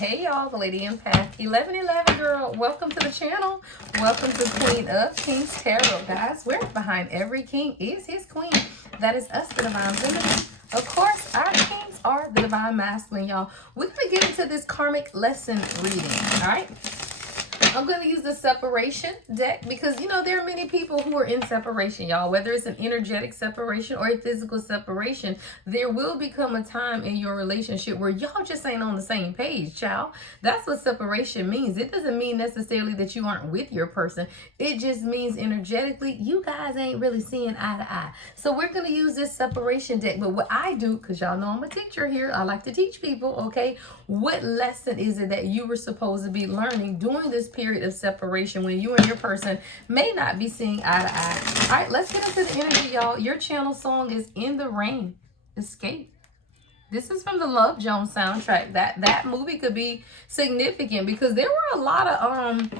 Hey y'all, the Lady Empath 1111 girl. Welcome to the channel. Welcome to Queen of Kings Tarot, guys. Where behind every king is his queen. That is us, the Divine Feminine. Of course, our kings are the Divine Masculine, y'all. We're gonna get into this karmic lesson reading. All right. I'm going to use the separation deck because, you know, there are many people who are in separation, y'all. Whether it's an energetic separation or a physical separation, there will become a time in your relationship where y'all just ain't on the same page, child. That's what separation means. It doesn't mean necessarily that you aren't with your person. It just means energetically, you guys ain't really seeing eye to eye. So we're going to use this separation deck. But what I do, because y'all know I'm a teacher here, I like to teach people, okay? What lesson is it that you were supposed to be learning during this period of separation when you and your person may not be seeing eye to eye? All right, let's get into the energy, y'all. Your channel song is In the Rain, Escape. This is from the Love Jones soundtrack. That movie could be significant because there were a lot of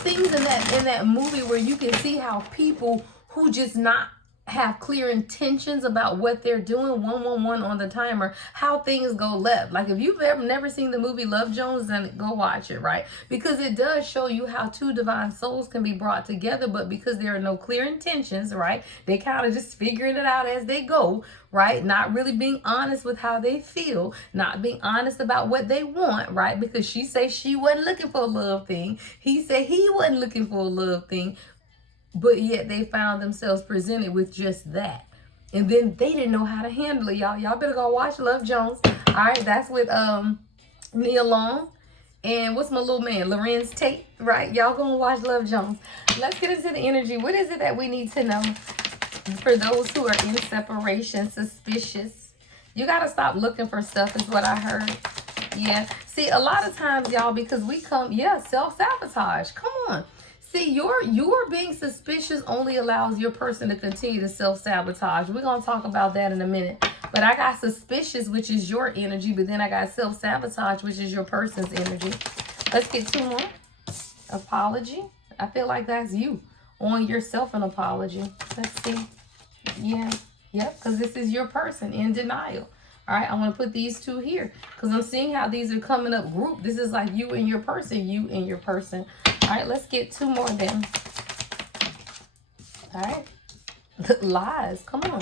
things in that movie where you can see how people who just not have clear intentions about what they're doing, 111 on the timer, how things go left. Like if you've never seen the movie Love Jones, then go watch it, right? Because it does show you how two divine souls can be brought together, but because there are no clear intentions, right? They kind of just figuring it out as they go, right? Not really being honest with how they feel, not being honest about what they want, right? Because she said she wasn't looking for a love thing. He said he wasn't looking for a love thing. But yet they found themselves presented with just that. And then they didn't know how to handle it, y'all. Y'all better go watch Love Jones. All right, that's with Nia Long. And what's my little man? Lorenz Tate, right? Y'all gonna watch Love Jones. Let's get into the energy. What is it that we need to know for those who are in separation, suspicious? You gotta stop looking for stuff is what I heard. Yeah. See, a lot of times, y'all, because we come, self-sabotage. Come on. See, your being suspicious only allows your person to continue to self-sabotage. We're going to talk about that in a minute. But I got suspicious, which is your energy, but then I got self-sabotage, which is your person's energy. Let's get two more. Apology. I feel like that's you. On yourself an apology. Let's see. Yeah. Yep, because this is your person in denial. All right, I want to put these two here because I'm seeing how these are coming up group. This is like you and your person, you and your person. All right, let's get two more then. All right. Lies. Come on.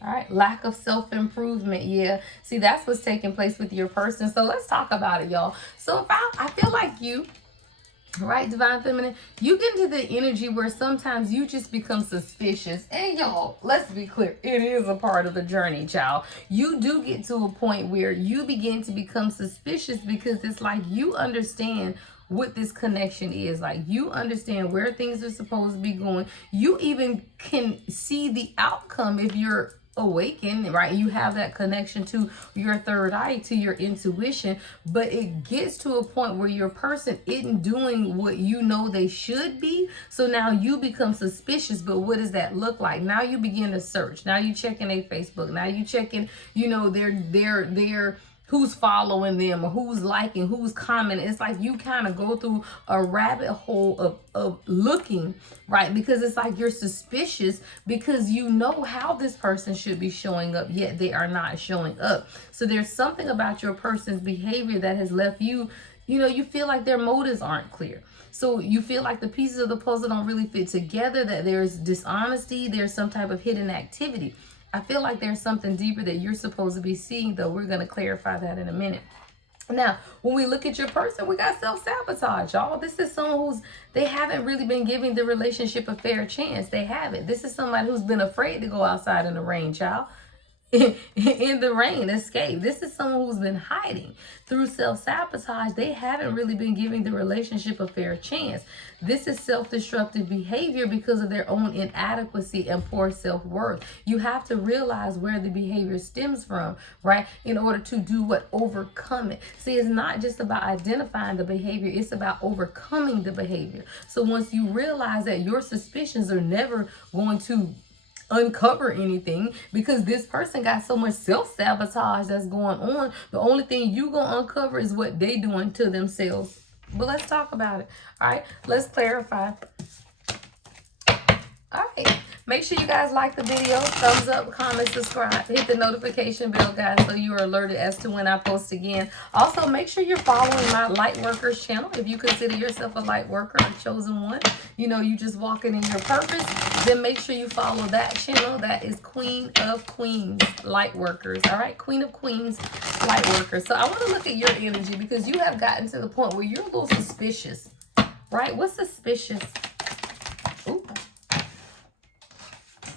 All right. Lack of self-improvement. Yeah. See, that's what's taking place with your person. So let's talk about it, y'all. So if I feel like you, right, Divine Feminine, you get into the energy where sometimes you just become suspicious. And y'all, let's be clear, it is a part of the journey, child. You do get to a point where you begin to become suspicious because it's like you understand what this connection is. Like you understand where things are supposed to be going. You even can see the outcome if you're awakened, right? You have that connection to your third eye, to your intuition, but it gets to a point where your person isn't doing what you know they should be. So now you become suspicious, but what does that look like? Now you begin to search. Now you checking a Facebook. Now you checking, you know, their who's following them or who's liking, who's commenting. It's like you kind of go through a rabbit hole of looking, right? Because it's like you're suspicious because you know how this person should be showing up, yet they are not showing up. So there's something about your person's behavior that has left you, you know, you feel like their motives aren't clear. So you feel like the pieces of the puzzle don't really fit together, that there's dishonesty, there's some type of hidden activity. I feel like there's something deeper that you're supposed to be seeing, though. We're going to clarify that in a minute. Now, when we look at your person, we got self-sabotage, y'all. This is someone they haven't really been giving the relationship a fair chance. They haven't. This is somebody who's been afraid to go outside in the rain, child. In the rain, escape. This is someone who's been hiding through self-sabotage. They haven't really been giving the relationship a fair chance. This is self-destructive behavior because of their own inadequacy and poor self-worth. You have to realize where the behavior stems from, right? In order to do what? Overcome it. See, it's not just about identifying the behavior. It's about overcoming the behavior. So once you realize that your suspicions are never going to uncover anything because this person got so much self-sabotage that's going on, the only thing you gonna uncover is what they doing to themselves. But let's talk about it. All right, let's clarify. All right, Make sure you guys like the video, thumbs up, comment, subscribe, hit the notification bell, guys, so you are alerted as to when I post again. Also, make sure you're following my Light Workers channel. If you consider yourself a light worker, a chosen one, you know, you just walking in your purpose, then make sure you follow that channel. That is Queen of Queens Light Workers. All right, Queen of Queens Light Workers. So I want to look at your energy because you have gotten to the point where you're a little suspicious, right? What's suspicious? Ooh.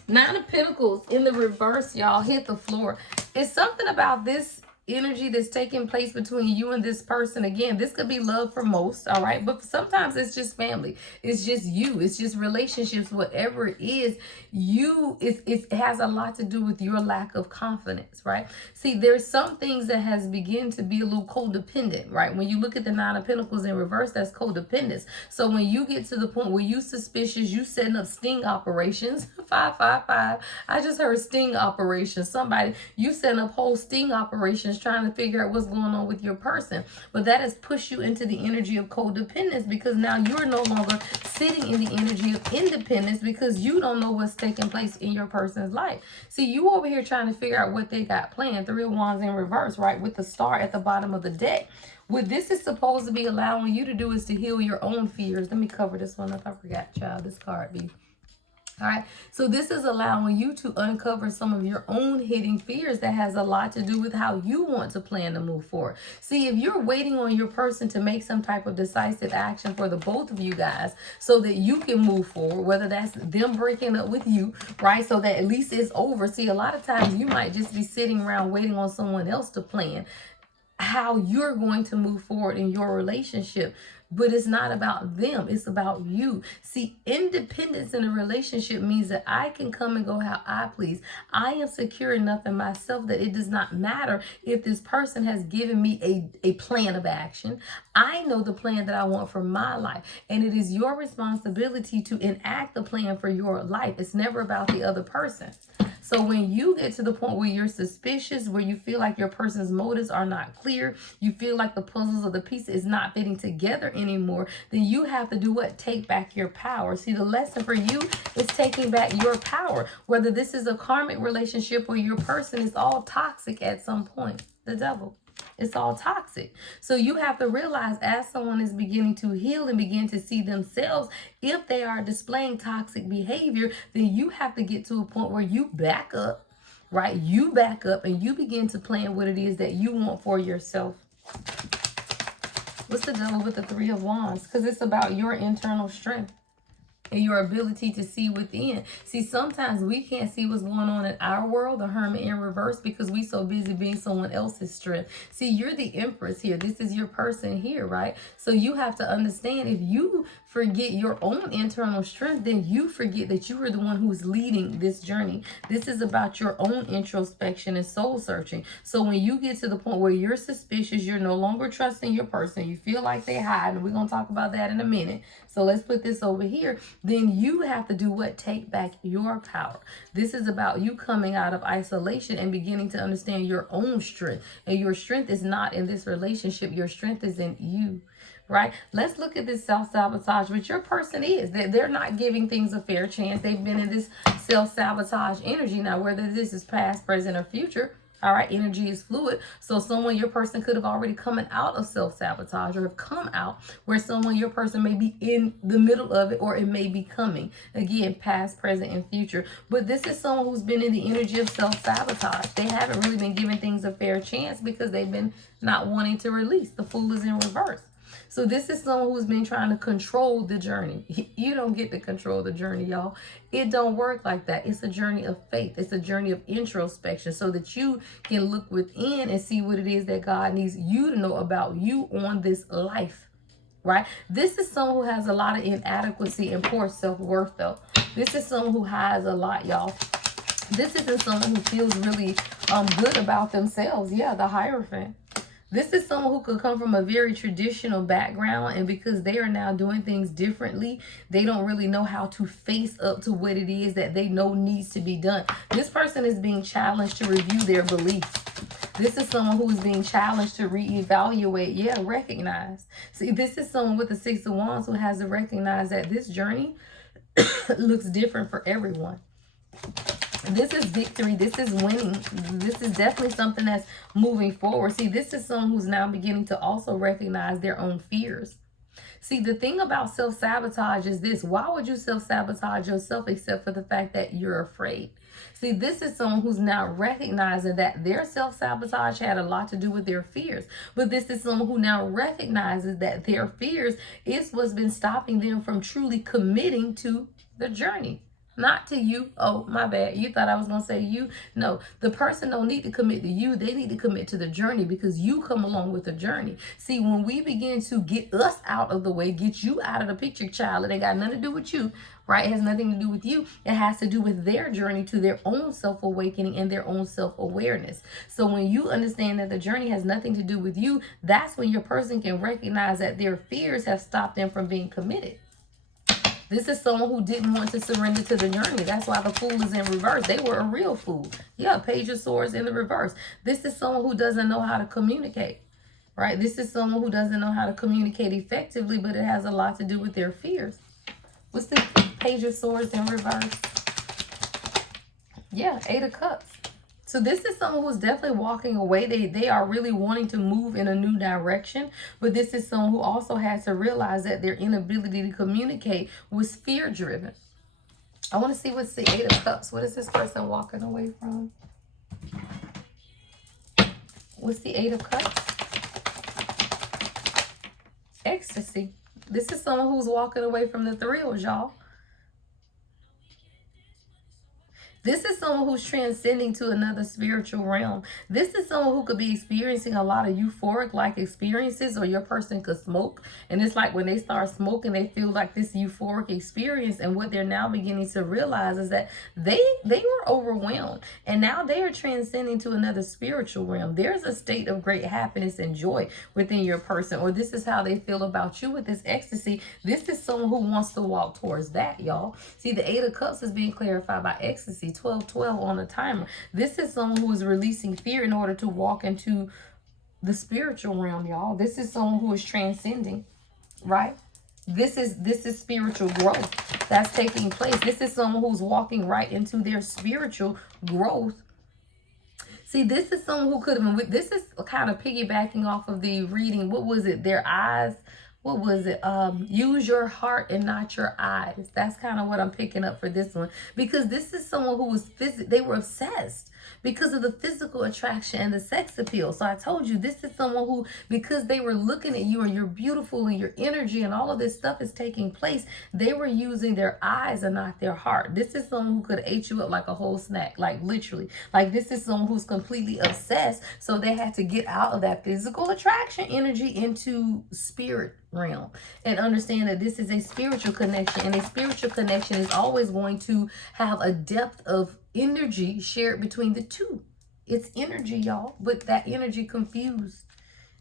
Nine of Pentacles in the reverse, y'all, hit the floor. It's something about this energy that's taking place between you and this person. Again, this could be love for most, all right? But sometimes it's just family. It's just you. It's just relationships, whatever it is. It has a lot to do with your lack of confidence, right? See, there's some things that has begun to be a little codependent, right? When you look at the Nine of Pentacles in reverse, that's codependence. So when you get to the point where you suspicious, you setting up sting operations, 555. I just heard sting operations. Somebody, you setting up whole sting operations trying to figure out what's going on with your person. But that has pushed you into the energy of codependence because now you're no longer sitting in the energy of independence because you don't know what's taking place in your person's life. See, you over here trying to figure out what they got planned. Three of Wands in reverse, right? With the star at the bottom of the deck. What this is supposed to be allowing you to do is to heal your own fears. Let me cover this one up. I forgot, child. This card be... All right, so this is allowing you to uncover some of your own hidden fears that has a lot to do with how you want to plan to move forward. See, if you're waiting on your person to make some type of decisive action for the both of you guys so that you can move forward, whether that's them breaking up with you, right, so that at least it's over. See, a lot of times you might just be sitting around waiting on someone else to plan how you're going to move forward in your relationship. But it's not about them. It's about you. See, independence in a relationship means that I can come and go how I please. I am secure enough in myself that it does not matter if this person has given me a plan of action. I know the plan that I want for my life. And it is your responsibility to enact the plan for your life. It's never about the other person. So when you get to the point where you're suspicious, where you feel like your person's motives are not clear, you feel like the puzzles of the piece is not fitting together anymore, then you have to do what? Take back your power. See, the lesson for you is taking back your power. Whether this is a karmic relationship or your person is all toxic at some point. The devil. It's all toxic. So you have to realize as someone is beginning to heal and begin to see themselves, if they are displaying toxic behavior, then you have to get to a point where you back up, right? You back up and you begin to plan what it is that you want for yourself. What's the devil with the Three of Wands? Because it's about your internal strength and your ability to see within. See, sometimes we can't see what's going on in our world, the Hermit in reverse, because we so busy being someone else's strength. See, you're the Empress here. This is your person here, right? So you have to understand, if you forget your own internal strength, then you forget that you are the one who's leading this journey. This is about your own introspection and soul searching. So when you get to the point where you're suspicious, you're no longer trusting your person, you feel like they hide, and we're going to talk about that in a minute. So let's put this over here. Then you have to do what? Take back your power. This is about you coming out of isolation and beginning to understand your own strength. And your strength is not in this relationship. Your strength is in you. Right? Let's look at this self-sabotage, which your person is. They're not giving things a fair chance. They've been in this self-sabotage energy. Now, whether this is past, present, or future, all right, energy is fluid. So someone, your person could have already come out of self-sabotage or have come out where someone, your person may be in the middle of it, or it may be coming. Again, past, present, and future. But this is someone who's been in the energy of self-sabotage. They haven't really been giving things a fair chance because they've been not wanting to release. The Fool is in reverse. So this is someone who's been trying to control the journey. You don't get to control the journey, y'all. It don't work like that. It's a journey of faith. It's a journey of introspection so that you can look within and see what it is that God needs you to know about you on this life, right? This is someone who has a lot of inadequacy and poor self-worth, though. This is someone who hides a lot, y'all. This isn't someone who feels really good about themselves. Yeah, the Hierophant. This is someone who could come from a very traditional background, and because they are now doing things differently, they don't really know how to face up to what it is that they know needs to be done. This person is being challenged to review their beliefs. This is someone who is being challenged to reevaluate, recognize. See, this is someone with the Six of Wands who has to recognize that this journey looks different for everyone. This is victory. This is winning. This is definitely something that's moving forward. See, this is someone who's now beginning to also recognize their own fears. See, the thing about self-sabotage is this. Why would you self-sabotage yourself except for the fact that you're afraid? See, this is someone who's now recognizing that their self-sabotage had a lot to do with their fears. But this is someone who now recognizes that their fears is what's been stopping them from truly committing to the journey. Not to you. Oh, my bad. You thought I was going to say you. No, the person don't need to commit to you. They need to commit to the journey because you come along with the journey. See, when we begin to get us out of the way, get you out of the picture, child, it ain't got nothing to do with you, right? It has nothing to do with you. It has to do with their journey to their own self-awakening and their own self-awareness. So when you understand that the journey has nothing to do with you, that's when your person can recognize that their fears have stopped them from being committed. This is someone who didn't want to surrender to the journey. That's why the Fool is in reverse. They were a real fool. Yeah, Page of Swords in the reverse. This is someone who doesn't know how to communicate, right? This is someone who doesn't know how to communicate effectively, but it has a lot to do with their fears. What's the Page of Swords in reverse? Yeah, Eight of Cups. So this is someone who's definitely walking away. They are really wanting to move in a new direction. But this is someone who also has to realize that their inability to communicate was fear-driven. I want to see what's the Eight of Cups. What is this person walking away from? What's the Eight of Cups? Ecstasy. This is someone who's walking away from the thrills, y'all. This is someone who's transcending to another spiritual realm. This is someone who could be experiencing a lot of euphoric-like experiences, or your person could smoke. And it's like when they start smoking, they feel like this euphoric experience. And what they're now beginning to realize is that they were overwhelmed. And now they are transcending to another spiritual realm. There's a state of great happiness and joy within your person. Or this is how they feel about you with this ecstasy. This is someone who wants to walk towards that, y'all. See, the Eight of Cups is being clarified by ecstasy. 12-12 on the timer. This is someone who is releasing fear in order to walk into the spiritual realm, y'all. This is someone who is transcending, right? This is spiritual growth that's taking place. This is someone who's walking right into their spiritual growth. See, this is someone who could have been with, this is kind of piggybacking off of the reading. What was it? Their eyes. What was it? Use your heart and not your eyes. That's kind of what I'm picking up for this one. Because this is someone who was they were obsessed because of the physical attraction and the sex appeal. So I told you, this is someone who, because they were looking at you and you're beautiful and your energy and all of this stuff is taking place, they were using their eyes and not their heart. This is someone who could ate you up like a whole snack, like literally. Like this is someone who's completely obsessed. So they had to get out of that physical attraction energy into spirit realm and understand that this is a spiritual connection, and a spiritual connection is always going to have a depth of energy shared between the two. It's energy, y'all, but that energy confused.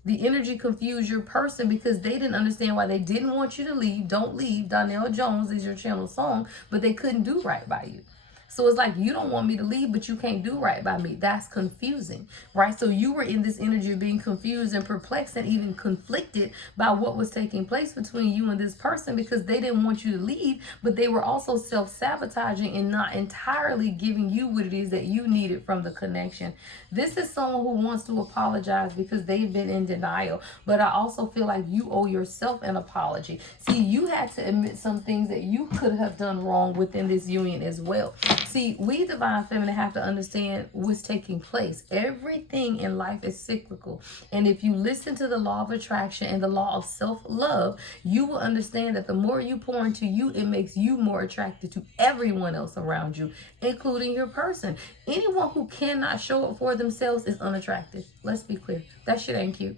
The energy confused your person because they didn't understand why they didn't want you to leave. Don't leave. Donnell Jones is your channel song, but they couldn't do right by you. So it's like, you don't want me to leave, but you can't do right by me. That's confusing, right? So you were in this energy of being confused and perplexed and even conflicted by what was taking place between you and this person, because they didn't want you to leave, but they were also self-sabotaging and not entirely giving you what it is that you needed from the connection. This is someone who wants to apologize because they've been in denial, but I also feel like you owe yourself an apology. See, you had to admit some things that you could have done wrong within this union as well. See, we Divine Feminine have to understand what's taking place. Everything in life is cyclical. And if you listen to the law of attraction and the law of self-love, you will understand that the more you pour into you, it makes you more attracted to everyone else around you, including your person. Anyone who cannot show up for themselves is unattractive. Let's be clear. That shit ain't cute.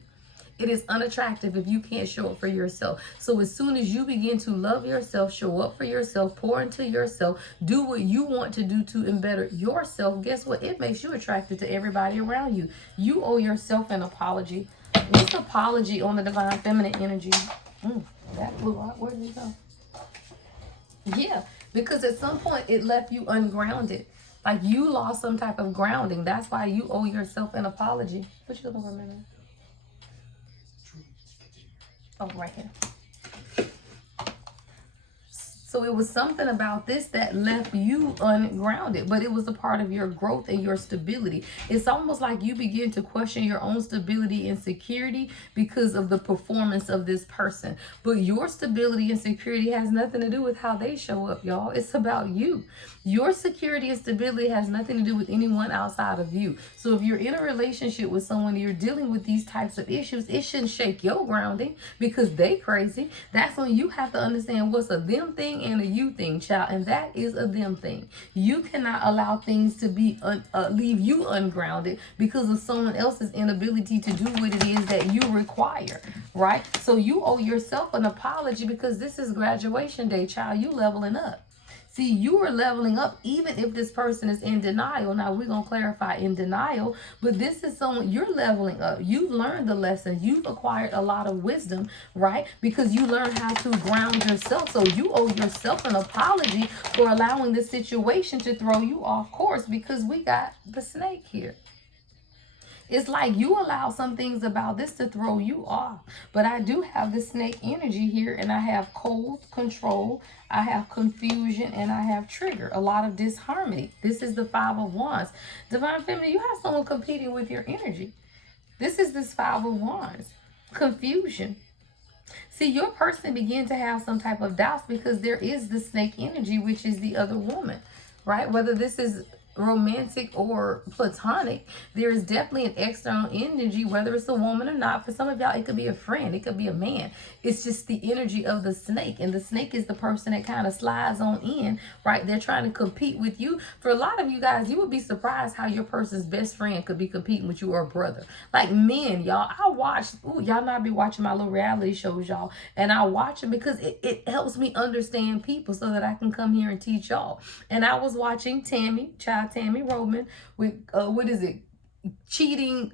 It is unattractive if you can't show up for yourself. So as soon as you begin to love yourself, show up for yourself, pour into yourself, do what you want to do to better yourself, guess what? It makes you attracted to everybody around you. You owe yourself an apology. What's apology on the Divine Feminine energy? That blew out. Where did it go? Yeah, because at some point it left you ungrounded. Like you lost some type of grounding. That's why you owe yourself an apology. What you looking for a minute? So So it was something about this that left you ungrounded, but it was a part of your growth and your stability. It's almost like you begin to question your own stability and security because of the performance of this person. But your stability and security has nothing to do with how they show up, y'all. It's about you. Your security and stability has nothing to do with anyone outside of you. So if you're in a relationship with someone, you're dealing with these types of issues, it shouldn't shake your grounding because they crazy. That's when you have to understand what's a them thing and a you thing, child. And that is a them thing. You cannot allow things to be leave you ungrounded because of someone else's inability to do what it is that you require, right? So you owe yourself an apology because this is graduation day, child. You leveling up. See, you are leveling up even if this person is in denial. Now, we're going to clarify in denial, but this is someone you're leveling up. You've learned the lesson. You've acquired a lot of wisdom, right? Because you learned how to ground yourself. So you owe yourself an apology for allowing this situation to throw you off course because we got the snake here. It's like you allow some things about this to throw you off. But I do have the snake energy here, and I have cold control, I have confusion, and I have trigger. A lot of disharmony. This is the Five of Wands. Divine Feminine, you have someone competing with your energy. This is this Five of Wands. Confusion. See, your person began to have some type of doubts because there is the snake energy, which is the other woman, right? Whether this is romantic or platonic, there is definitely an external energy, whether it's a woman or not. For some of y'all, it could be a friend, it could be a man. It's just the energy of the snake, and the snake is the person that kind of slides on in, right? They're trying to compete with you. For a lot of you guys, you would be surprised how your person's best friend could be competing with you, or a brother. Like men, y'all, I watch, y'all know I be watching my little reality shows, y'all, and I watch it because it helps me understand people so that I can come here and teach y'all. And I was watching Tammy Roman with what is it? Cheating,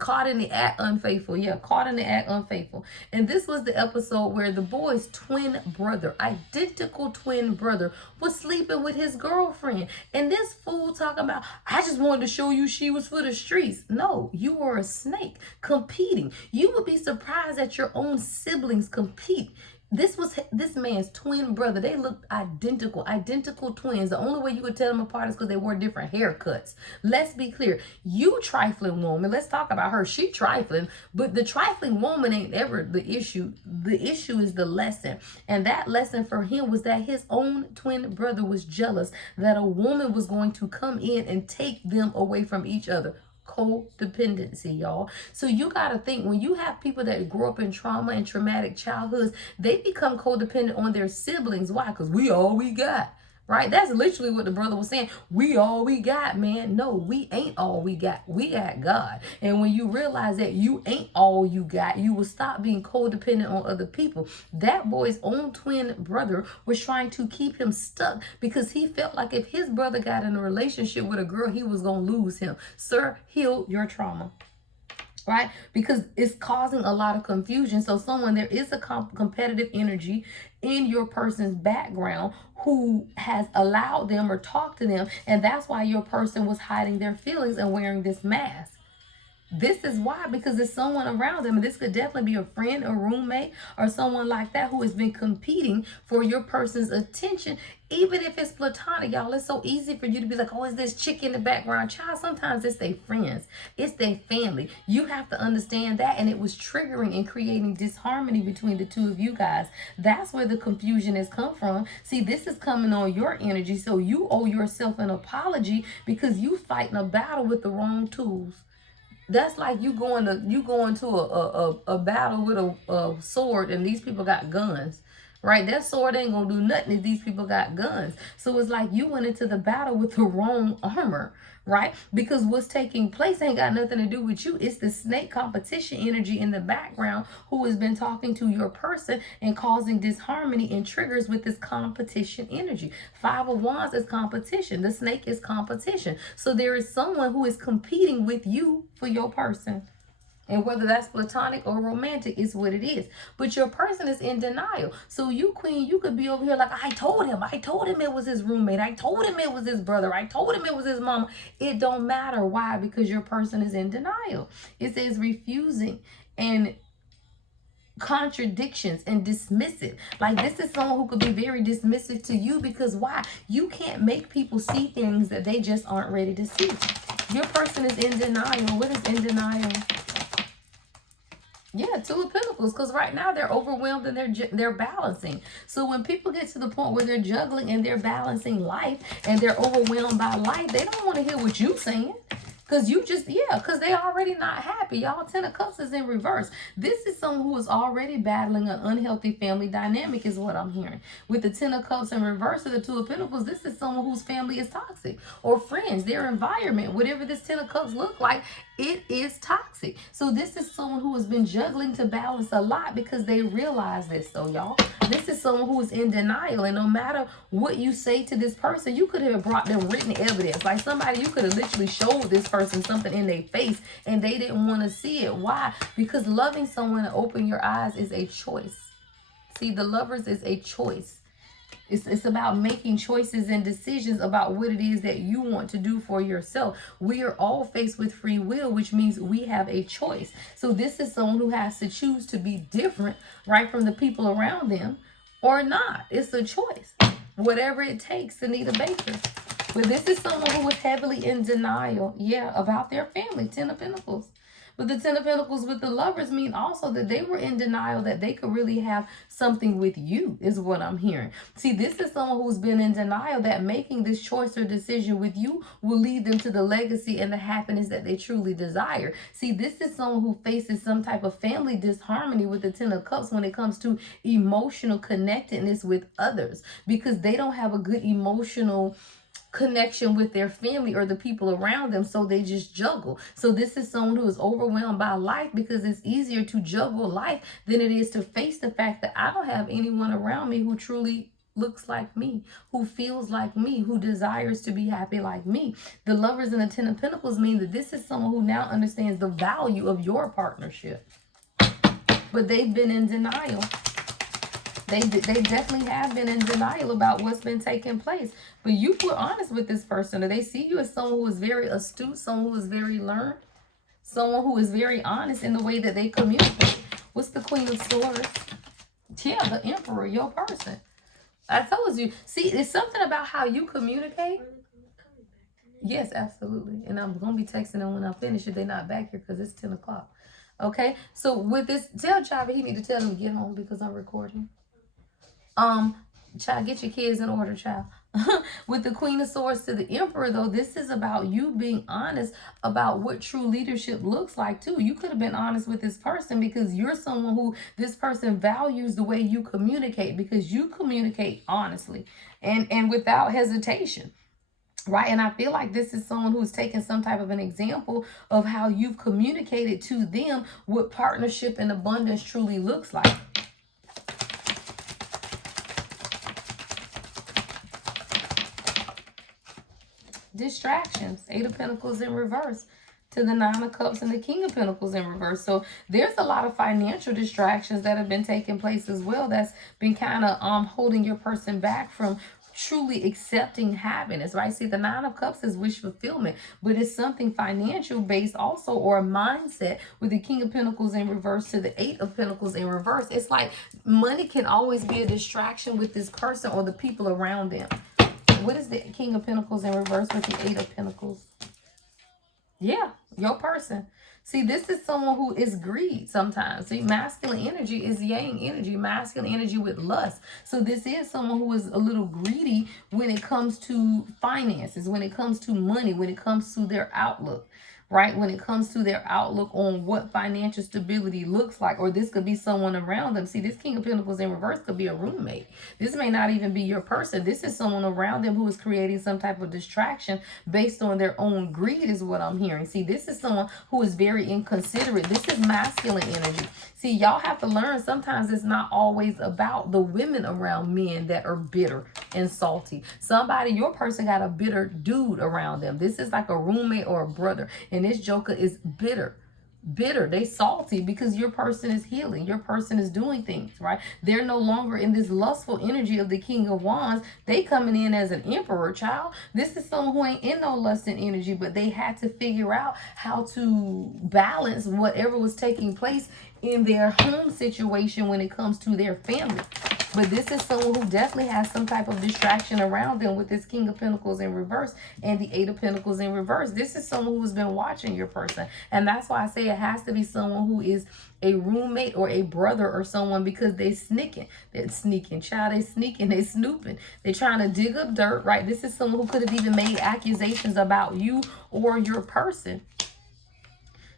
caught in the act unfaithful. Yeah, caught in the act unfaithful. And this was the episode where the boy's twin brother, identical twin brother, was sleeping with his girlfriend. And this fool talking about, I just wanted to show you she was for the streets. No, you were a snake competing. You would be surprised that your own siblings compete. This was this man's twin brother. They looked identical twins. The only way you could tell them apart is because they wore different haircuts. Let's be clear. You trifling woman, let's talk about her. She trifling, but the trifling woman ain't ever the issue. The issue is the lesson. And that lesson for him was that his own twin brother was jealous that a woman was going to come in and take them away from each other. Codependency, y'all. So you got to think, when you have people that grow up in trauma and traumatic childhoods, they become codependent on their siblings. Why? Because we all we got. Right? That's literally what the brother was saying. We all we got, man. No, we ain't all we got. We got God. And when you realize that you ain't all you got, you will stop being codependent on other people. That boy's own twin brother was trying to keep him stuck because he felt like if his brother got in a relationship with a girl, he was going to lose him. Sir, heal your trauma. Right? Because it's causing a lot of confusion. So there is a competitive energy in your person's background who has allowed them or talked to them. And that's why your person was hiding their feelings and wearing this mask. This is why, because there's someone around them, and this could definitely be a friend, a roommate, or someone like that who has been competing for your person's attention, even if it's platonic, y'all. It's so easy for you to be like, oh, is this chick in the background? Child, sometimes it's their friends. It's their family. You have to understand that, and it was triggering and creating disharmony between the two of you guys. That's where the confusion has come from. See, this is coming on your energy, so you owe yourself an apology because you fighting a battle with the wrong tools. That's like you going to a battle with a sword and these people got guns, right? That sword ain't gonna do nothing if these people got guns. So it's like you went into the battle with the wrong armor, right? Because what's taking place ain't got nothing to do with you. It's the snake competition energy in the background who has been talking to your person and causing disharmony and triggers with this competition energy. Five of Wands is competition. The snake is competition. So there is someone who is competing with you for your person. And whether that's platonic or romantic is what it is. But your person is in denial. So you, queen, you could be over here like, I told him it was his roommate. I told him it was his brother. I told him it was his mama. It don't matter. Why? Because your person is in denial. It says refusing and contradictions and dismissive. Like, this is someone who could be very dismissive to you because why? You can't make people see things that they just aren't ready to see. Your person is in denial. What is in denial? Yeah, Two of Pentacles, because right now they're overwhelmed and they're balancing. So when people get to the point where they're juggling and they're balancing life and they're overwhelmed by life, they don't want to hear what you're saying. Because you just, yeah, because they already not happy. Y'all, Ten of Cups is in reverse. This is someone who is already battling an unhealthy family dynamic is what I'm hearing. With the Ten of Cups in reverse of the Two of Pentacles, this is someone whose family is toxic. Or friends, their environment, whatever this Ten of Cups look like, it is toxic. So this is someone who has been juggling to balance a lot because they realize this. So y'all, this is someone who is in denial. And no matter what you say to this person, you could have brought them written evidence. Like somebody, you could have literally showed this person something in their face and they didn't want to see it. Why? Because loving someone and open your eyes is a choice. See, the Lovers is a choice. It's about making choices and decisions about what it is that you want to do for yourself. We are all faced with free will, which means we have a choice. So this is someone who has to choose to be different, right, from the people around them or not. It's a choice. Whatever it takes, Anita Baker. But this is someone who is heavily in denial, yeah, about their family, Ten of Pentacles. But the Ten of Pentacles with the Lovers mean also that they were in denial that they could really have something with you, is what I'm hearing. See, this is someone who's been in denial that making this choice or decision with you will lead them to the legacy and the happiness that they truly desire. See, this is someone who faces some type of family disharmony with the Ten of Cups when it comes to emotional connectedness with others, because they don't have a good emotional connection with their family or the people around them, so they just juggle. So this is someone who is overwhelmed by life because it's easier to juggle life than it is to face the fact that I don't have anyone around me who truly looks like me, who feels like me, who desires to be happy like me. The Lovers and the Ten of Pentacles mean that this is someone who now understands the value of your partnership, but they've been in denial. They definitely have been in denial about what's been taking place. But you were honest with this person, or they see you as someone who is very astute, someone who is very learned, someone who is very honest in the way that they communicate. What's the Queen of Swords? Yeah, the Emperor, your person. I told you. See, it's something about how you communicate. Yes, absolutely. And I'm going to be texting them when I finish if they're not back here because it's 10 o'clock. Okay? So with this, tell Child he need to tell them to get home because I'm recording. Child, get your kids in order, child. With the Queen of Swords to the Emperor, though, this is about you being honest about what true leadership looks like, too. You could have been honest with this person because you're someone who this person values the way you communicate, because you communicate honestly and without hesitation. Right? And I feel like this is someone who's taken some type of an example of how you've communicated to them what partnership and abundance truly looks like. Distractions. Eight of Pentacles in reverse to the Nine of Cups and the King of Pentacles in reverse. So there's a lot of financial distractions that have been taking place as well that's been kind of holding your person back from truly accepting happiness, right? See, the Nine of Cups is wish fulfillment, but it's something financial based also, or a mindset with the King of Pentacles in reverse to the Eight of Pentacles in reverse. It's like money can always be a distraction with this person or the people around them. What is the King of Pentacles in reverse with the Eight of Pentacles? Yeah, your person. See, this is someone who is greed sometimes. See, masculine energy is yang energy, masculine energy with lust. So this is someone who is a little greedy when it comes to finances, when it comes to money, when it comes to their outlook. Right? When it comes to their outlook on what financial stability looks like, or this could be someone around them. See, this King of Pentacles in reverse could be a roommate. This may not even be your person. This is someone around them who is creating some type of distraction based on their own greed is what I'm hearing. See, this is someone who is very inconsiderate. This is masculine energy. See, y'all have to learn sometimes it's not always about the women around men that are bitter and salty. Somebody, your person got a bitter dude around them. This is like a roommate or a brother. And this joker is bitter. bitter, they salty, because your person is healing, your person is doing things, right? They're no longer in this lustful energy of the King of Wands. They coming in as an emperor, child. This is someone who ain't in no lust and energy, but they had to figure out how to balance whatever was taking place in their home situation when it comes to their family. But this is someone who definitely has some type of distraction around them with this King of Pentacles in reverse and the Eight of Pentacles in reverse. This is someone who's been watching your person. And that's why I say it has to be someone who is a roommate or a brother or someone, because they sneaking. They're sneaking, child. They sneaking. They snooping. They're trying to dig up dirt, right? This is someone who could have even made accusations about you or your person.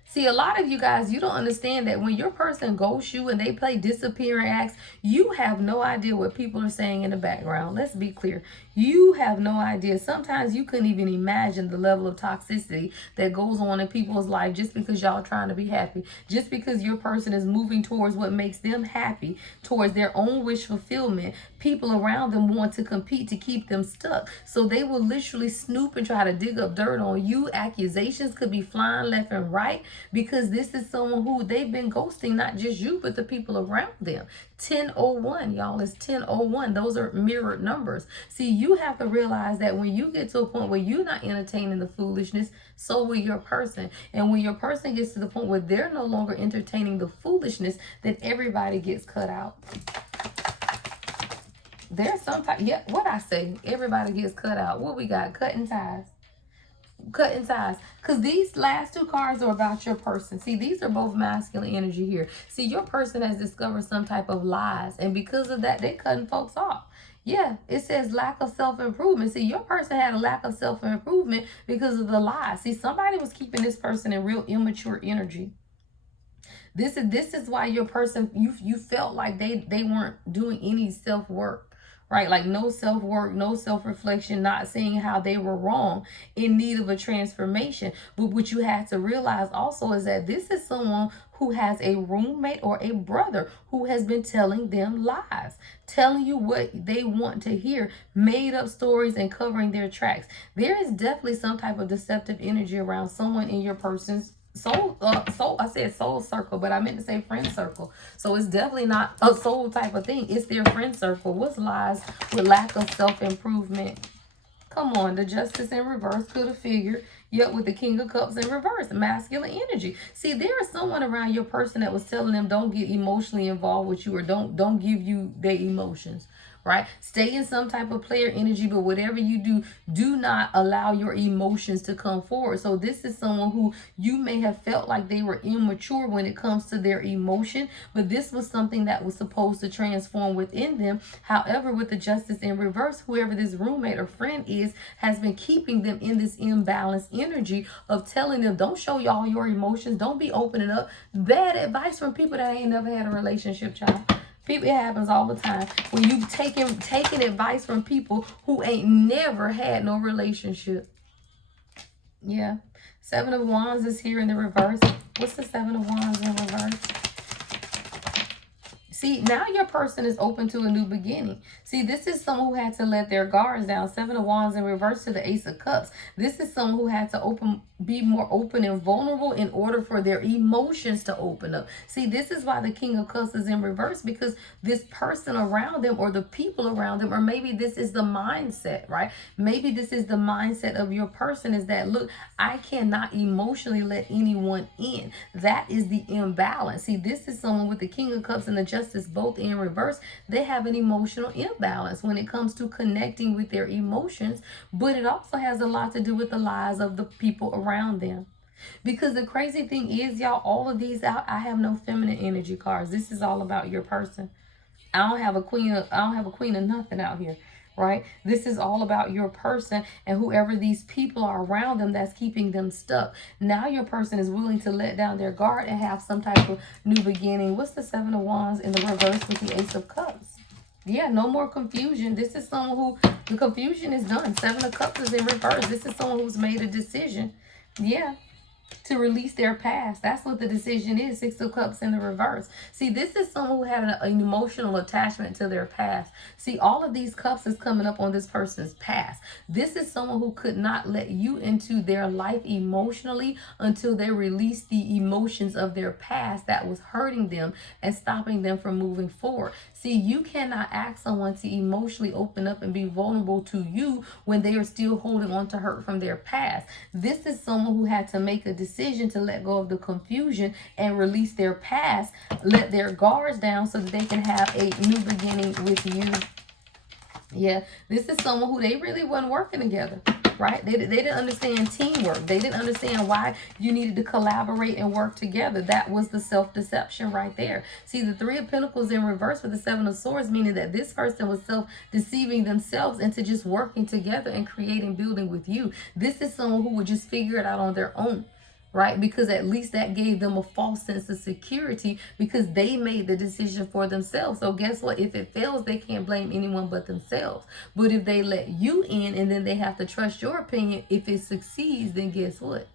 See, a lot of you guys, you don't understand that when your person ghosts you and they play disappearing acts, you have no idea what people are saying in the background. Let's be clear. You have no idea. Sometimes you couldn't even imagine the level of toxicity that goes on in people's life just because y'all trying to be happy. Just because your person is moving towards what makes them happy, towards their own wish fulfillment. People around them want to compete to keep them stuck. So they will literally snoop and try to dig up dirt on you. Accusations could be flying left and right, because this is someone who they've been ghosting, not just you, but the people around them. 1001, y'all, is 1001. Those are mirrored numbers. See, you have to realize that when you get to a point where you're not entertaining the foolishness, so will your person. And when your person gets to the point where they're no longer entertaining the foolishness, then everybody gets cut out. There's some type, yeah, what I say, everybody gets cut out. What we got? Cutting ties. Cutting ties, because these last two cards are about your person. See, these are both masculine energy here. See, your person has discovered some type of lies, and because of that, they're cutting folks off. Yeah, it says lack of self-improvement. See, your person had a lack of self-improvement because of the lies. See, somebody was keeping this person in real immature energy. This is why your person, you felt like they weren't doing any self-work. Right? Like no self-work, no self-reflection, not seeing how they were wrong, in need of a transformation. But what you have to realize also is that this is someone who has a roommate or a brother who has been telling them lies, telling you what they want to hear, made up stories and covering their tracks. There is definitely some type of deceptive energy around someone in your person's I said soul circle, but I meant to say friend circle. So it's definitely not a soul type of thing. It's their friend circle. What's lies with lack of self-improvement? Come on, the Justice in reverse could have figured. Yet with the King of Cups in reverse, masculine energy. See, there is someone around your person that was telling them don't get emotionally involved with you, or don't give you their emotions. Right? Stay in some type of player energy, but whatever you do, do not allow your emotions to come forward. So this is someone who you may have felt like they were immature when it comes to their emotion, but this was something that was supposed to transform within them. However, with the Justice in reverse, whoever this roommate or friend is has been keeping them in this imbalanced energy of telling them, don't show y'all your emotions, don't be opening up. Bad advice from people that ain't never had a relationship, child. People, it happens all the time. When you taking advice from people who ain't never had no relationship. Yeah. 7 of Wands is here in the reverse. What's the 7 of Wands in reverse? See, now your person is open to a new beginning. See, this is someone who had to let their guards down. 7 of Wands in reverse to the Ace of Cups. This is someone who had to be more open and vulnerable in order for their emotions to open up. See, this is why the King of Cups is in reverse, because this person around them or the people around them, or maybe this is the mindset, right? Maybe this is the mindset of your person is that, look, I cannot emotionally let anyone in. That is the imbalance. See, this is someone with the King of Cups and the Justice both in reverse. They have an emotional imbalance when it comes to connecting with their emotions, but it also has a lot to do with the lies of the people around them. Because the crazy thing is, y'all, all of these out, I have no feminine energy cards. This is all about your person. I don't have a queen of nothing out here, right? This is all about your person and whoever these people are around them that's keeping them stuck. Now your person is willing to let down their guard and have some type of new beginning. What's the 7 of Wands in the reverse with the Ace of Cups? Yeah, no more confusion. This is someone who, the confusion is done. 7 of Cups is in reverse. This is someone who's made a decision. Yeah. to release their past. That's what the decision is. Six of Cups in the reverse. See, this is someone who had an emotional attachment to their past. See, all of these cups is coming up on this person's past. This is someone who could not let you into their life emotionally until they released the emotions of their past that was hurting them and stopping them from moving forward. See, you cannot ask someone to emotionally open up and be vulnerable to you when they are still holding on to hurt from their past. This is someone who had to make a decision to let go of the confusion and release their past, let their guards down so that they can have a new beginning with you. Yeah, this is someone who they really wasn't working together, right? They didn't understand teamwork. They didn't understand why you needed to collaborate and work together. That was the self-deception right there. See, the Three of Pentacles in reverse with the Seven of Swords, meaning that this person was self-deceiving themselves into just working together and creating, building with you. This is someone who would just figure it out on their own. Right? Because at least that gave them a false sense of security because they made the decision for themselves. So guess what? If it fails, they can't blame anyone but themselves. But if they let you in and then they have to trust your opinion, if it succeeds, then guess what?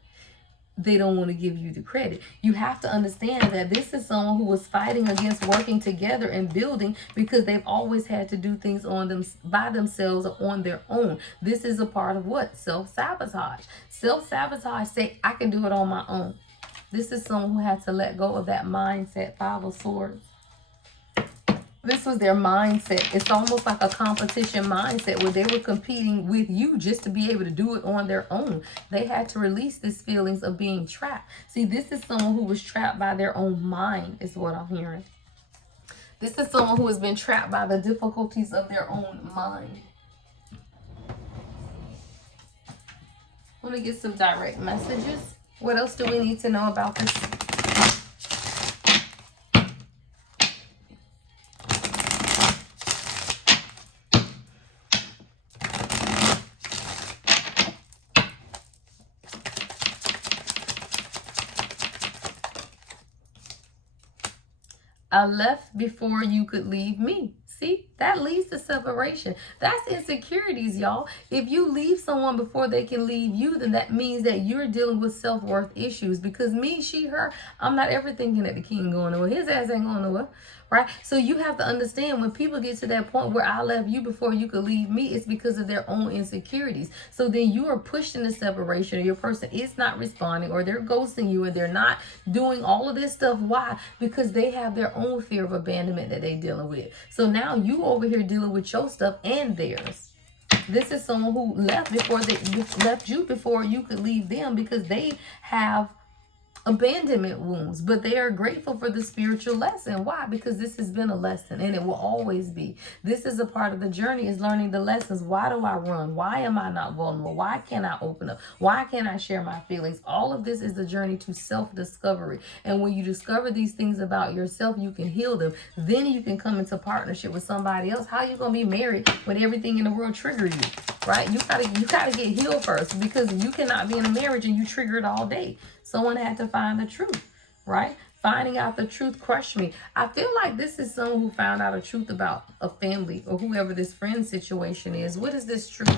They don't want to give you the credit. You have to understand that this is someone who was fighting against working together and building because they've always had to do things on them by themselves or on their own. This is a part of what? Self-sabotage. Self-sabotage say, I can do it on my own. This is someone who had to let go of that mindset. Five of Swords. This was their mindset. It's almost like a competition mindset where they were competing with you just to be able to do it on their own. They had to release these feelings of being trapped. See, this is someone who was trapped by their own mind is what I'm hearing. This is someone who has been trapped by the difficulties of their own mind. I want to get some direct messages. What else do we need to know about this? I left before you could leave me. See, that leads to separation. That's insecurities, y'all. If you leave someone before they can leave you, then that means that you're dealing with self-worth issues. Because me, she, her, I'm not ever thinking that the king going nowhere. His ass ain't going nowhere, right? So you have to understand when people get to that point where I left you before you could leave me, it's because of their own insecurities. So then you are pushed into separation, or your person is not responding, or they're ghosting you, and they're not doing all of this stuff. Why? Because they have their own fear of abandonment that they're dealing with. So now you over here dealing with your stuff and theirs. This is someone who left you before you could leave them because they have abandonment wounds, but they are grateful for the spiritual lesson. Why? Because this has been a lesson and it will always be. This is a part of the journey, is learning the lessons. Why do I run? Why am I not vulnerable? Why can't I open up? Why can't I share my feelings? All of this is the journey to self-discovery. And when you discover these things about yourself, you can heal them. Then you can come into partnership with somebody else. How are you going to be married when everything in the world triggers you? Right? You gotta get healed first, because you cannot be in a marriage and you trigger it all day. Someone had to find the truth, right? Finding out the truth crushed me. I feel like this is someone who found out a truth about a family or whoever this friend situation is. What is this truth?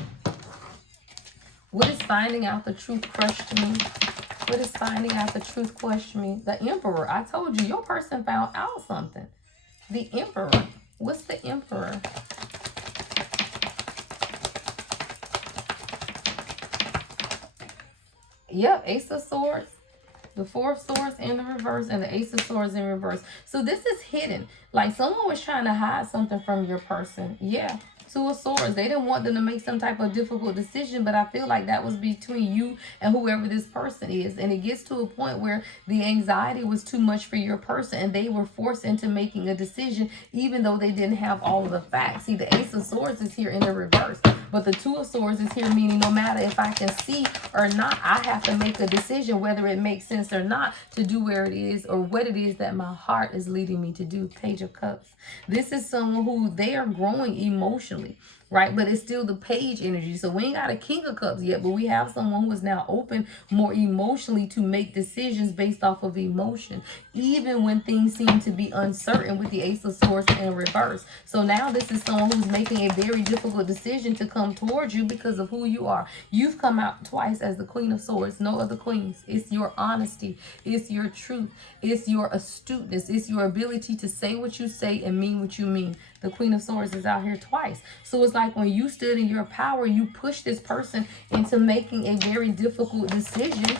What is finding out the truth crushed me? What is finding out the truth crushed me? The Emperor. I told you, your person found out something. The Emperor. What's the Emperor? Yep, Ace of Swords, the Four of Swords in the reverse, and the Ace of Swords in reverse. So this is hidden. Like someone was trying to hide something from your person. Yeah. Two of Swords. They didn't want them to make some type of difficult decision, but I feel like that was between you and whoever this person is. And it gets to a point where the anxiety was too much for your person and they were forced into making a decision even though they didn't have all of the facts. See, the Ace of Swords is here in the reverse, but the Two of Swords is here, meaning no matter if I can see or not, I have to make a decision whether it makes sense or not to do where it is or what it is that my heart is leading me to do. Page of Cups. This is someone who they are growing emotionally, right? But it's still the page energy. So we ain't got a King of Cups yet, but we have someone who is now open more emotionally to make decisions based off of emotion, even when things seem to be uncertain with the Ace of Swords in reverse. So now this is someone who's making a very difficult decision to come towards you because of who you are. You've come out twice as the Queen of Swords. No other queens. It's your honesty. It's your truth. It's your astuteness. It's your ability to say what you say and mean what you mean. The Queen of Swords is out here twice. So it's like when you stood in your power, you pushed this person into making a very difficult decision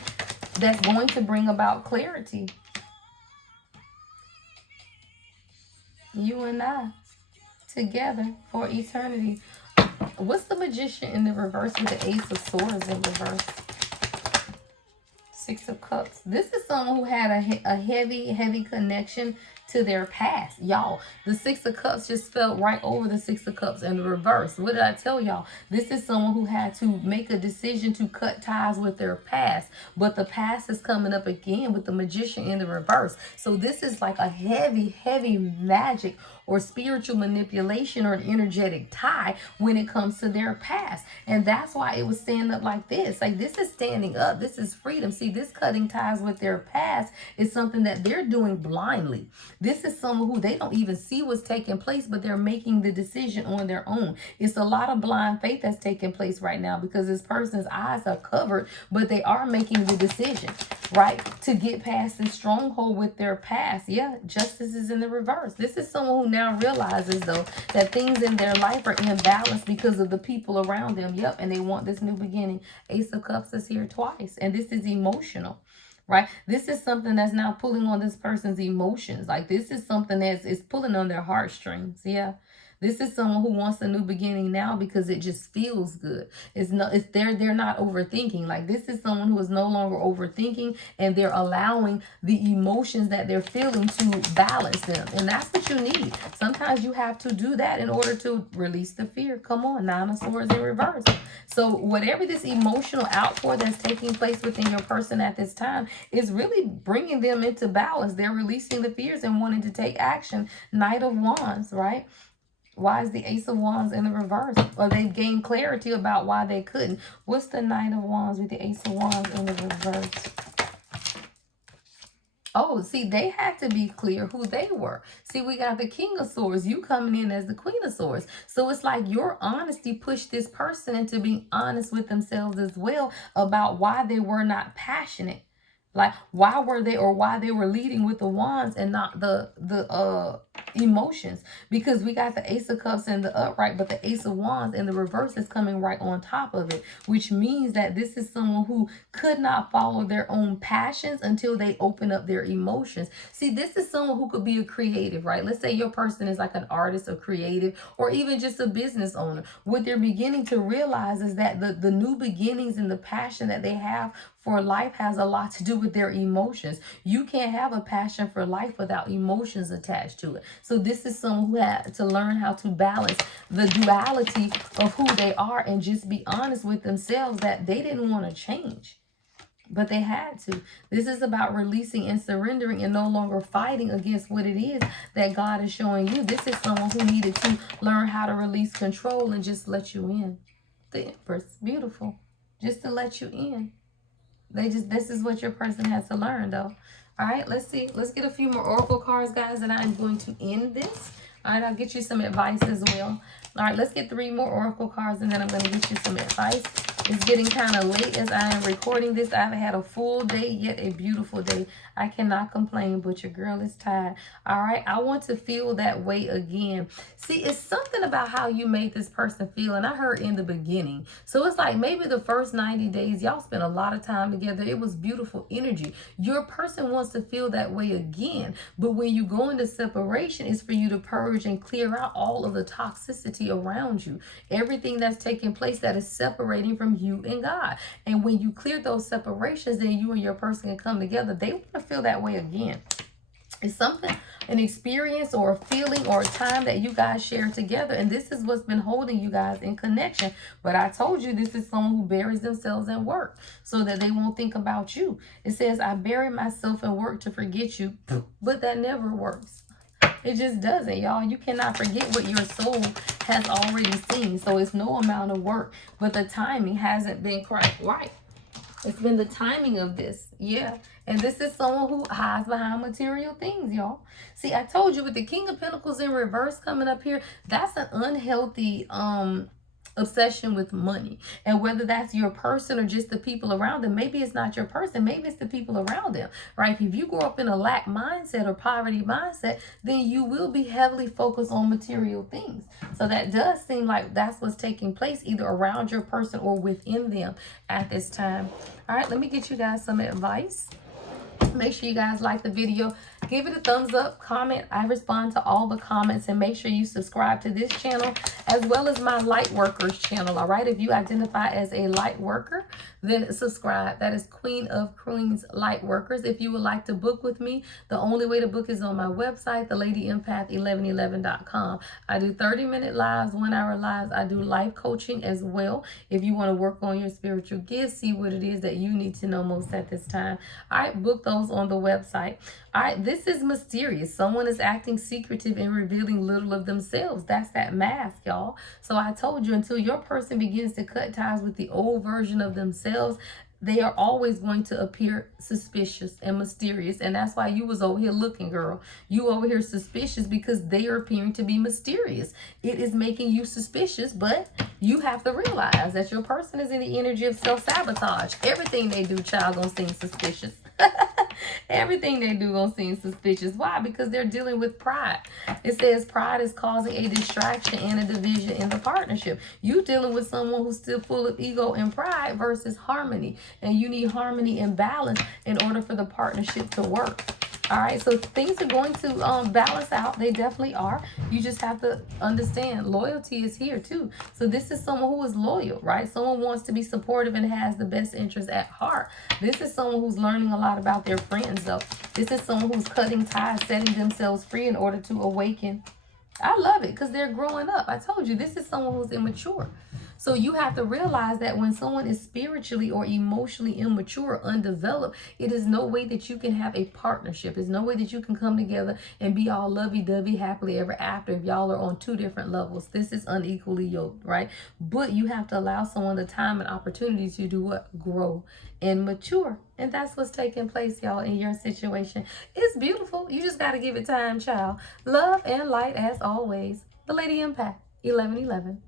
that's going to bring about clarity. You and I together for eternity. What's the Magician in the reverse with the Ace of Swords in reverse? Six of Cups. This is someone who had a heavy connection to their past. Y'all, the Six of Cups just felt right over the Six of Cups in the reverse. What did I tell y'all? This is someone who had to make a decision to cut ties with their past. But the past is coming up again with the Magician in the reverse. So this is like a heavy magic or spiritual manipulation or an energetic tie when it comes to their past. And that's why it was stand up like this. Like, this is standing up. This is freedom. See, this cutting ties with their past is something that they're doing blindly. This is someone who they don't even see what's taking place, but they're making the decision on their own. It's a lot of blind faith that's taking place right now because this person's eyes are covered, but they are making the decision, right, to get past this stronghold with their past. Yeah, justice is in the reverse. This is someone who now realizes, though, that things in their life are imbalanced because of the people around them. Yep, and they want this new beginning. Ace of Cups is here twice, and this is emotional. Right? This is something that's now pulling on this person's emotions. Like, this is something that's pulling on their heartstrings. Yeah. This is someone who wants a new beginning now because it just feels good. They're not overthinking. Like, this is someone who is no longer overthinking, and they're allowing the emotions that they're feeling to balance them. And that's what you need. Sometimes you have to do that in order to release the fear. Come on, Nine of Swords in reverse. So whatever this emotional outpour that's taking place within your person at this time is really bringing them into balance. They're releasing the fears and wanting to take action. Knight of Wands, right? Why is the Ace of Wands in the reverse? Or they've gained clarity about why they couldn't. What's the Knight of Wands with the Ace of Wands in the reverse? Oh, see, they had to be clear who they were. See, we got the King of Swords, you coming in as the Queen of Swords. So it's like your honesty pushed this person into being honest with themselves as well about why they were not passionate. Like, why were they, or why they were leading with the wands and not the emotions? Because we got the Ace of Cups in the upright, but the Ace of Wands in the reverse is coming right on top of it, which means that this is someone who could not follow their own passions until they open up their emotions. See, this is someone who could be a creative, right? Let's say your person is like an artist, a creative, or even just a business owner. What they're beginning to realize is that the new beginnings and the passion that they have for life has a lot to do with their emotions. You can't have a passion for life without emotions attached to it. So this is someone who had to learn how to balance the duality of who they are and just be honest with themselves that they didn't want to change, but they had to. This is about releasing and surrendering and no longer fighting against what it is that God is showing you. This is someone who needed to learn how to release control and just let you in. The Empress, beautiful, just to let you in. This is what your person has to learn, though. All right, let's see. Let's get a few more oracle cards, guys, and I'm going to end this. All right, I'll get you some advice as well. All right, let's get 3 more oracle cards, and then I'm going to get you some advice. It's getting kind of late as I am recording this. I haven't had a full day yet, a beautiful day. I cannot complain, but your girl is tired. All right, I want to feel that way again. See, it's something about how you made this person feel, and I heard in the beginning. So it's like maybe the first 90 days, y'all spent a lot of time together. It was beautiful energy. Your person wants to feel that way again, but when you go into separation, it's for you to purge and clear out all of the toxicity around you. Everything that's taking place that is separating from you and God. And when you clear those separations, then you and your person can come together. They want to feel that way again. It's something, an experience or a feeling or a time that you guys share together. And this is what's been holding you guys in connection. But I told you, this is someone who buries themselves in work so that they won't think about you. It says, I bury myself in work to forget you, but that never works. It just doesn't, y'all. You cannot forget what your soul has already seen. So it's no amount of work, but the timing hasn't been quite right. It's been the timing of this. Yeah. And this is someone who hides behind material things, y'all. See, I told you with the King of Pentacles in reverse coming up here, that's an unhealthy obsession with money. And whether that's your person or just the people around them, maybe it's not your person, maybe it's the people around them, right? If you grow up in a lack mindset or poverty mindset, then you will be heavily focused on material things. So that does seem like that's what's taking place either around your person or within them at this time. All right, let me get you guys some advice. Make sure you guys like the video, give it a thumbs up, comment. I respond to all the comments, and make sure you subscribe to this channel as well as my light workers channel. All right, if you identify as a light worker, then subscribe. That is Queen of Queens Light Workers. If you would like to book with me, the only way to book is on my website, thelady1111.com. I do 30-minute lives, 1-hour lives. I do life coaching as well. If you want to work on your spiritual gifts, see what it is that you need to know most at this time. All right, book those on the website. All right, this is mysterious. Someone is acting secretive and revealing little of themselves. That's that mask, y'all. So I told you, until your person begins to cut ties with the old version of themselves, they are always going to appear suspicious and mysterious. And that's why you was over here looking, girl. You over here suspicious because they are appearing to be mysterious. It is making you suspicious, but you have to realize that your person is in the energy of self-sabotage. Everything they do, child, gonna seem suspicious. Everything they do gonna seem suspicious. Why? Because they're dealing with pride. It says pride is causing a distraction and a division in the partnership. You dealing with someone who's still full of ego and pride versus harmony. And you need harmony and balance in order for the partnership to work. All right, so things are going to balance out. They definitely are. You just have to understand loyalty is here too. So this is someone who is loyal, right? Someone wants to be supportive and has the best interest at heart. This is someone who's learning a lot about their friends, though. This is someone who's cutting ties, setting themselves free in order to awaken. I love it because they're growing up. I told you, this is someone who's immature. So you have to realize that when someone is spiritually or emotionally immature or undeveloped, it is no way that you can have a partnership. There's no way that you can come together and be all lovey-dovey, happily ever after if y'all are on two different levels. This is unequally yoked, right? But you have to allow someone the time and opportunity to do what? Grow and mature. And that's what's taking place, y'all, in your situation. It's beautiful. You just got to give it time, child. Love and light as always. The Lady Empath, 1111.